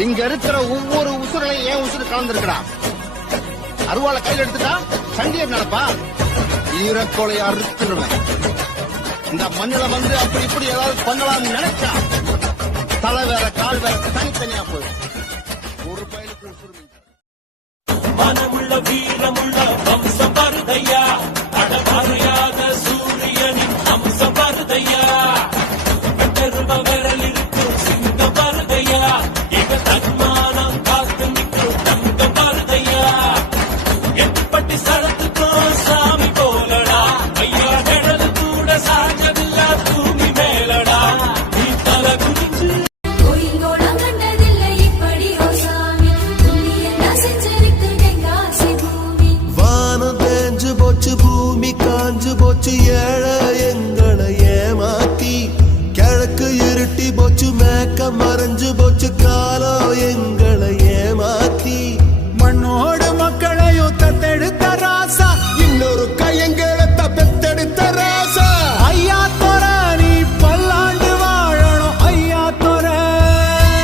இங்க இருக்கிற ஒவ்வொரு உசுரையும் ஏன் உசுறு கலந்துருக்கா? அருவாளை கையில் எடுத்துட்டா சண்டியர் நடப்பா? ஈரக்கொலை அறுத்துருவேன். இந்த மண்ணில வந்து அப்படி இப்படி ஏதாவது பண்ணலாம்னு நினைச்சா தலை வேற கால் வேற தனித்தனியா போயிடும். ஒரு பயனுக்கு உசுறு மனமுள்ள வீரமுள்ள வம்சம் வருதையா, அடமறையாத சூரியனின் அம்சம் வருதையா, பெரும விரல் இருக்கும் சிங்கம் வருதையா, இவ தன்மானம் காத்து நிற்கும் தங்கம் வருதையா, எட்டுப்பட்டி சடத்துக்கும் சாமி போலடா, ஐயா நிழல் கூட சாஞ்சதில்லா பூமி மேலடா, நீ தலை குனிஞ்சு பூமி காஞ்சு போச்சு, ஏழை எங்களை ஏமாத்தி கிழக்கு இருட்டி போச்சு, மேக்க மறைஞ்சு போச்சு, காலம் எங்க